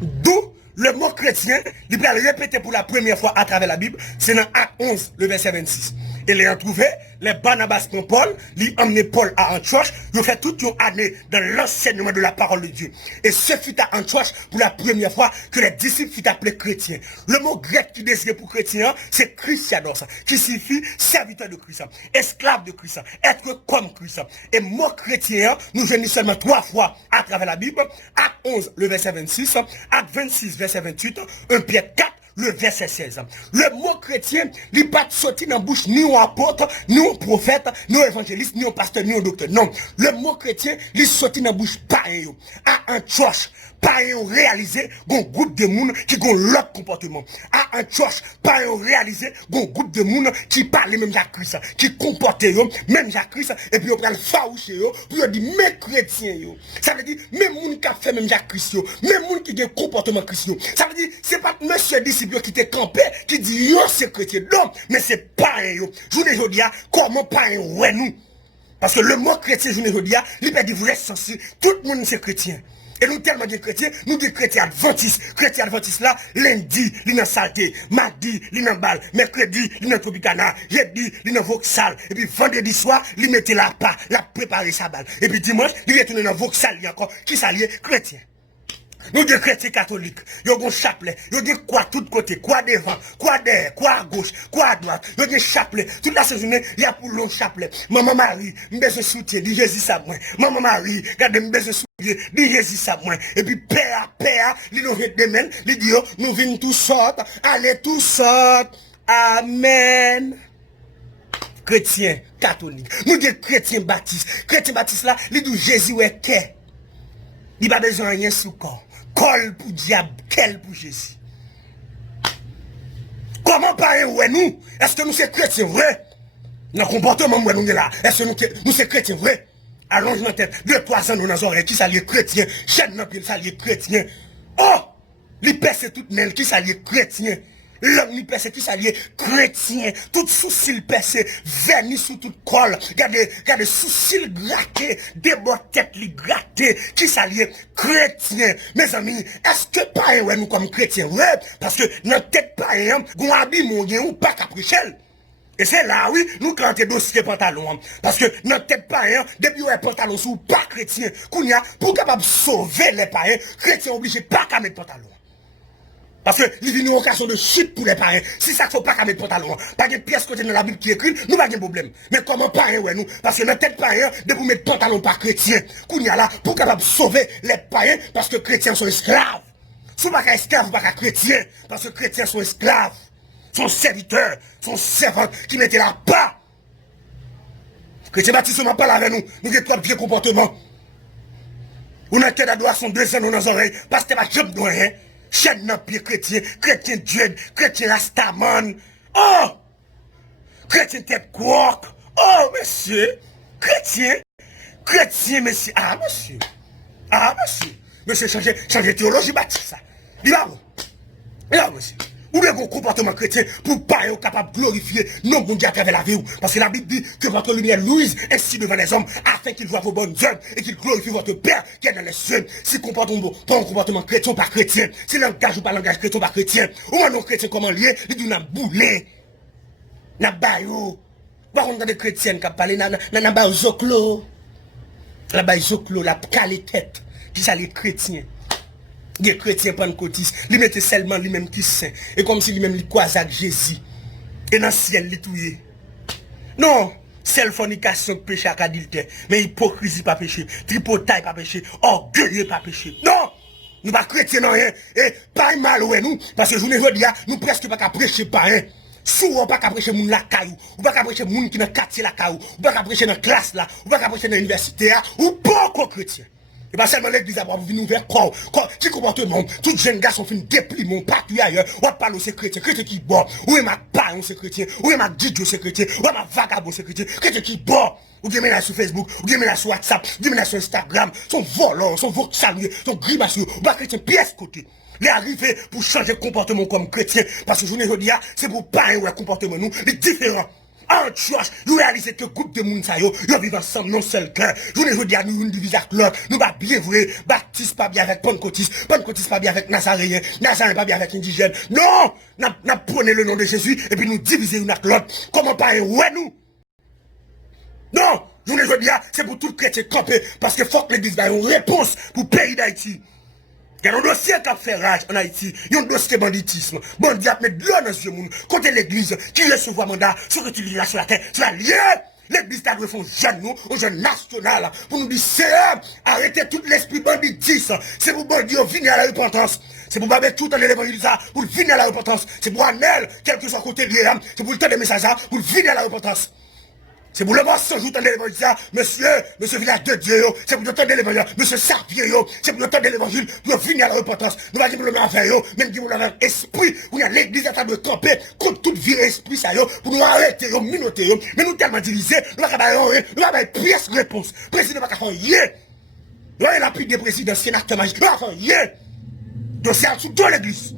D'où le mot chrétien, il peut le répéter pour la première fois à travers la Bible, c'est dans Acte 11, le verset 26. Et les a trouvé, les Barnabas et Paul, ils ont emmené Paul à Antioche, ils ont fait toute une année dans l'enseignement de la parole de Dieu. Et ce fut à Antioche pour la première fois que les disciples furent appelés chrétiens. Le mot grec qui désigne pour chrétien, c'est christianos, qui signifie serviteur de Christ, esclave de Christ, être comme Christ. Et mot chrétien, nous venons seulement 3 fois à travers la Bible, Acte 11, le verset 26, Acte 26, verset 28, 1 Pierre 4, le verset 16. Le mot chrétien, il n'est pas sorti dans la bouche ni un apôtre, ni un prophète, ni un évangéliste, ni un pasteur, ni un docteur. Non. Le mot chrétien, il est sorti dans la bouche païen. À Antioche, païen réalisé, un groupe de monde qui ont l'autre comportement. À Antioche, païen réalisé, un groupe de monde qui parle même Jacques Christ, qui comporte même Jacques Christ, et puis on prend le faouché, puis on dit, mais chrétien, ça veut dire, même monde qui a fait même Jacques Christ, même monde qui a un comportement chrétien. Ça veut dire, c'est pas monsieur disciple qui était campé, qui dit, yo, c'est chrétien. Non, mais c'est pareil, je vous dis, comment pareil, ouais, nous. Parce que le mot chrétien, je vous dis, il peut dire vrai sens, tout le monde c'est chrétien. Et nous tellement de chrétiens, nous des chrétiens adventistes. Chrétiens adventistes là, lundi, il y a saleté, mardi, il y a balle, mercredi, il y a tropicana, jeudi, il y a Vauxhall, et puis vendredi soir, il mettait la pas, la préparer sa balle. Et puis dimanche, il retourne dans Vauxhall encore, qui s'allie chrétien. Nous des chrétiens catholiques, ils ont un chapelet, ils ont quoi tout côté, quoi devant, quoi derrière, quoi à gauche, quoi à droite, ils ont un chapelet. Toute la journée, il y a pour long chapelet. Maman Marie, je besoin de soutien, dit Jésus ça moi. Maman Marie, regardez, je besoin de soutien, dit Jésus ça moi. Et puis père, il nous redemène, il dit, nous venons tous sortir, allez tous sortir. Amen. Chrétiens catholiques, nous des chrétiens baptistes. Chrétiens baptistes là, ils disent Jésus est qu'est. Il n'y a pas besoin de rien sous corps. Col pour diable, quel pour Jésus. Comment parler ouais nous? Est-ce que nous sommes chrétiens vrai? Dans le comportement où nous sommes là, est-ce que nous sommes chrétiens vrai? Allonge notre tête, 2-3 ans dans nos oreilles, qui s'allie chrétien, chaîne dans pied, s'allie chrétien. Oh! Les percent tout nel, qui s'allie chrétien. L'homme ni percé qui s'allie chrétien, tout sourcil percé, vernis sous toute colle, regardez sourcil gratté, des bottes tête li gratté, qui s'allie chrétien. Mes amis, est-ce que pareil ouais nous comme chrétiens? Ouais, parce que notre tête pareil, gon habille mon ou pas caprichel. Et c'est là, oui, nous cantons dossier pantalon. Parce que notre tête païen, depuis ouais pantalon sous pas chrétien, kounya, pour capable sauver les païens, chrétiens obligés pas qu'à mettre pantalon. Parce que il y a une occasion de chute pour les parents. Si ça ne faut pas qu'à mettre pantalon, pas de pièce côté dans la Bible qui écrit, nous pas de problème. Mais comment parents ouais nous? Parce que notre tête païen, de pour mettre pantalon par chrétien, kounya là, pour capable sauver les païens, parce que chrétiens sont esclaves. Si vous pas esclaves, vous pas chrétiens, parce que chrétiens sont esclaves. Son serviteur, son servant qui mettait la bas. Chrétien baptiste n'a pas là avec nous, nous avons trop vieux comportement. On a tête à doigt son 2 ans dans nos oreilles, parce que pas job de rien. Chaîne dans pied chrétien, chrétien Dieu, chrétien Rastaman. Oh! Chrétien tête quark. Oh, monsieur! Chrétien, monsieur. Ah, monsieur. Monsieur, changer théologie baptiste ça. Dis là, monsieur. Ou bien un comportement chrétien pour pas être capable de glorifier non bon Dieu à travers la vie. Parce que la Bible dit que votre lumière luise ainsi devant les hommes afin qu'ils voient vos bonnes œuvres et qu'ils glorifient votre Père qui est dans les cieux. Si comportement pas un comportement chrétien par chrétien, si langage ou pas langage chrétien par chrétien, ou un non chrétien comment lié, il dit n'a boulé, n'a baillot. Par contre, des chrétiens qui parlent, n'a baillot zoclo, la baillot zoclo, la qualité qui ça les chrétiens. Les chrétiens pentecôtistes, ils mettaient seulement lui-même qui saint. Et comme si lui-même il croisait avec Jésus. Et dans le ciel, il touillait. Non, seule fornication péché à adultère. Mais hypocrisie pas péché. Tripotaille pas péché. Orgueilleux pas péché. Non! Nous pas chrétiens non rien. Et pas mal ouais nous. Parce que je vous dis, nous presque pas qu'à prêcher par rien. Souvent pas qu'à prêcher moun la caillou. Ou pas qu'à prêcher moun qui dans quartier la caillou. Ou pas qu'à prêcher dans classe là. Ou pas qu'à prêcher dans l'université. Ou pas encore chrétien. Et pas seulement l'église a venir vers quoi, qui comportement, tout jeune garçon fait déplie mon partout ailleurs, ou parle aux chrétiens, chrétien qui boit, ou est ma paille aux chrétien, ou est ma didio aux chrétien, ou est ma vagabond aux chrétien, chrétien qui boit, ou bien là sur Facebook, ou bien là sur WhatsApp, ou bien là sur Instagram, son volant, son voxalier, son grimacieux, ou pas chrétien pièce côté. Les arriver pour changer de comportement comme chrétien, parce que je ne veux dire, c'est pour pas un comportement nous, les différents. Antioche, nous réalisons que le groupe de moun sa yo, yo vivent ensemble, non seul cœur. Je ne veux dire, nous divisons avec l'autre, nous pas bien vrai, baptiste pas bien avec pentecôtiste, pentecôtiste pas bien avec nazaréen, nazaréen pas bien avec indigène. Non, n'a prenez le nom de Jésus, et puis nous diviser une avec l'autre. Comment pas ouais nous? Non, je ne veux dire, c'est pour tout le chrétien campé, parce que faut que l'église ait une réponse pour le pays d'Haïti. Il y a un dossier qui a fait rage en Haïti. Il y a un dossier banditisme. Bandit a mis de l'eau dans ce monde. Côté l'église, qui recevoir mandat, sur l'utilisation sur la terre, sur la liée. L'église a dû faire un jeune, nous, un jeune national, pour nous dire, c'est arrêtez tout l'esprit banditisme. C'est pour bandit venir à la repentance. C'est pour baber tout dans l'évangile, pour venir à la repentance. C'est pour Anel, quel que soit côté lié, c'est pour le temps des messages, pour venir à la repentance. C'est pour le mensonge, vous tendez l'évangile, monsieur village de Dieu, c'est pour le temps de l'évangile, monsieur Sarpier, c'est pour le temps de l'évangile, pour venir à la repentance. Nous allons dire pour le faire, même si vous avez un esprit, où l'église est en train de tromper contre toute vie esprit, ça, pour nous arrêter, minoter, mais nous tellement divisés, nous avons pièce réponse. Président va faire yé. Nous avons la pluie des présidents, sénateurs, magistrats, nous avons fait yé. Donc c'est en dessous de l'église.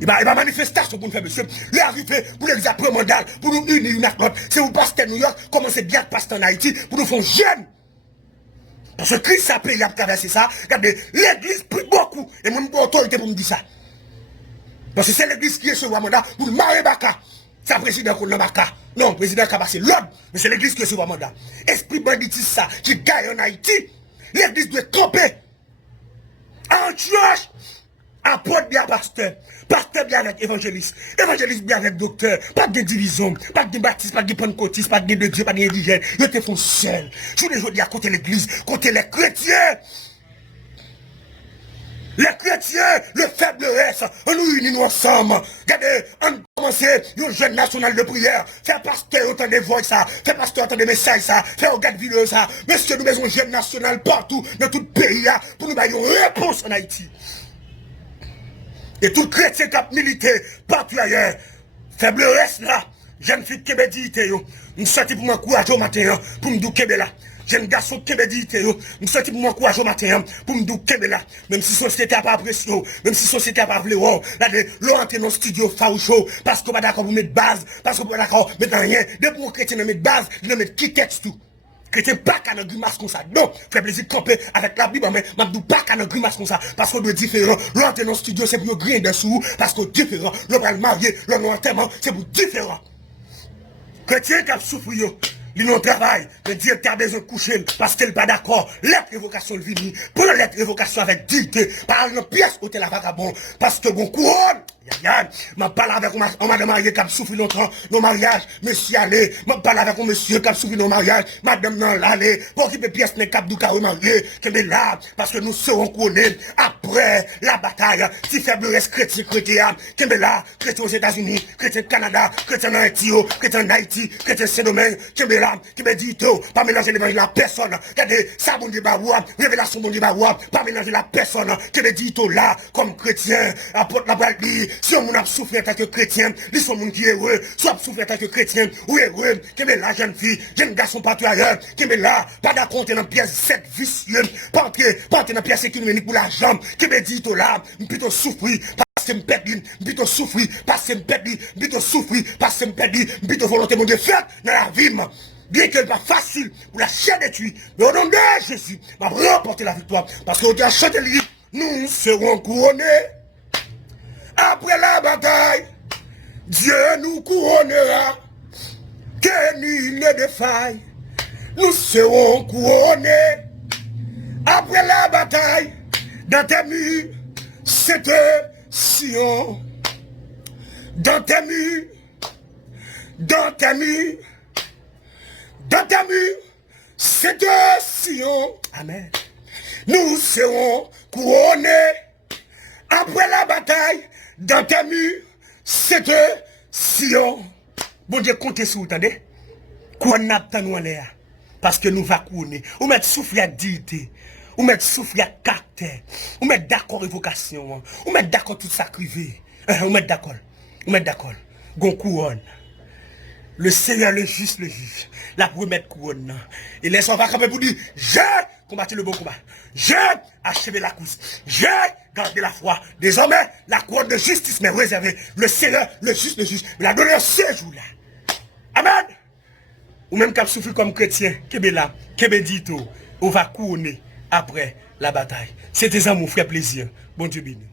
Il va manifestation pour nous faire monsieur. Il est arrivé pour l'examen mondial, pour nous unir une avec l'autre. C'est où pasteur New York, commencez bien de pasteur en Haïti, pour nous faire jeune. Parce que Christ a payé à traverser ça. Regardez, l'église prie beaucoup. Et moi, j'ai autorité pour me dire ça. Parce que c'est l'église qui est sur le mandat pour le marier Baka. C'est le président qu'on a Baka. Non, le président qui a passé l'ordre. Mais c'est l'église qui est sur le mandat. Esprit banditisme ça, qui gagne en Haïti. L'église doit camper. Antioche. Apôtre bien pasteur, pasteur bien avec évangéliste, évangéliste bien avec docteur, pas de division, pas de baptiste, pas de pentecôtiste, pas de Dieu, pas d'indigène, ils te font seul. Je vous dis à côté l'église, côté les chrétiens. Les chrétiens, le faiblesse, on nous unit ensemble. Regardez, on commence une jeune nationale de prière. Faire pasteur autant de voix ça, faire pasteur autant de messages ça, faire au gars de vidéo ça. Monsieur, nous avons une jeune nationale partout, dans tout le pays, pour nous donner une réponse en Haïti. Et tout chrétien qui a milité, partout ailleurs, faiblesse là, jeune fille qui médite, nous sorti pour m'encourager au matin, pour me dire là. Jeune garçon qui médite, nous sorti pour m'encourager au matin, pour me dire là. Même si société n'a pas apprécié, même si société n'a pas voulu, là, l'on entre dans le studio faoucho, parce qu'on n'est pas d'accord pour mettre base, parce qu'on n'est pas d'accord pour mettre rien. Depuis qu'on chrétien mettre base, il mettre qui texte tout. Chrétien pas qu'à notre grimace comme ça. Non, fait plaisir de camper avec la Bible, mais je ne pas qu'à notre grimace comme ça. Parce qu'on est différent. L'entrée dans le studio, c'est pour griller dessous. Parce qu'on est différent. L'on va le marier, l'on enterrement, c'est pour différent. Chrétien qui a souffert, il n'a travail, le directeur a besoin de coucher parce qu'il n'est pas d'accord. Lettre évocation le vini. Pour la lettre évocation avec dignité. Par une pièce où tu es la vagabond. Parce que bon couronne. Je parle avec un madame mariée qui a souffert longtemps dans le mariage. Monsieur allez. Je parle avec un monsieur qui a souffert dans le mariage. Madame non l'allée. Pour qu'il y ait pièce n'est cap du carré marié. Qui est là. Parce que nous serons couronnés après la bataille. Si faiblesse chrétien, chrétien. Qui est là. Chrétien aux États-Unis. Chrétien au Canada. Chrétien en Haïti. Chrétien en Haïti. Chrétien Saint-Domingue. Qui est là. Qui me dit tout. Pas mélanger l'évangile à la personne. Regardez. Ça bon Dieu baroua. Révélation bon Dieu baroua. Pas mélanger la personne. Qui me dit tout là. Comme chrétien. Apôtre la Bible. Si on a souffert en tant que chrétien, ils sont gens qui est heureux, soit souffert en tant que chrétien, ou heureux, qui est là, jeune fille, jeune garçon partout ailleurs, qui est là, pas d'accord dans pièce 7 vicieux, pas entrer dans pièce économique pour la jambe, qui me dit tout là, plutôt souffrir, parce que me perdre, plutôt souffrir, parce que me perdre, plutôt souffrir, parce que me perdre, plutôt volonté de faire dans la vie. Bien qu'elle n'est pas facile pour la chair de tuer, mais au nom de Jésus, va remporter la victoire, parce qu'on a chanté le livre, nous serons couronnés. Après la bataille, Dieu nous couronnera, que nul ne défaille. Nous serons couronnés. Après la bataille, dans tes murs, cette Sion. Dans tes murs, dans tes murs, dans tes murs, cette Sion. Amen. Nous serons couronnés. Après la bataille, dans tes murs, c'est Sion. Bon Dieu, comptez sur vous, attendez. Couronne n'a nous en l'air. Parce que nous va couronner. Ou mettre souffle à dignité. Ou mettre souffle à caractère. Ou mettre d'accord évocation. Ou mettre d'accord tout ça crivé. Ou mettre d'accord. Ou mettre d'accord. Gon couronne. Le Seigneur, le juste, le juge. La remettre couronne. Et laisse on va camper pour dire, j'ai combattu le bon combat. J'ai achevé la course. J'ai gardé la foi. Désormais, la couronne de justice m'est réservée. Le Seigneur, le juste, le juge, me l'a donné ce jour-là. Amen. Ou même cap souffrir comme chrétien, Kebe là, Kebe dit tout, on va couronner après la bataille. C'était ça mon frère plaisir. Bon Dieu béni.